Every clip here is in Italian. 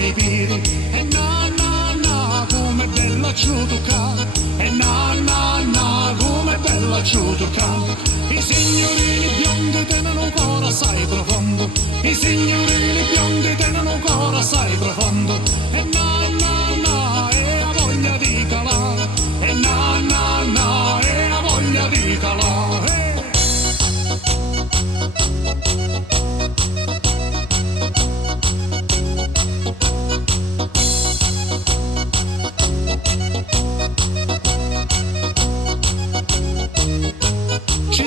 forme piedi, e na na na come bella ciutuca, e na na na come bella ciutuca. I signorini biondi tenono un cuore assai profondo, i signorini biondi tenono un cuore assai profondo, e na na na e ha voglia di calare, e na na na e ha voglia di calare. Ci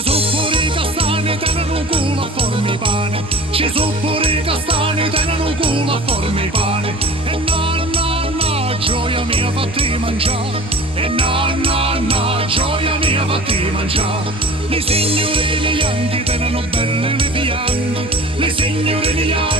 sono pure i castani, tenono un culo a forma i pani. E na na na, gioia mia fatti mangiare. E na na na, gioia mia fatti mangiare. I signorini bianchi tenono belli le bianchi, le signorini bianchi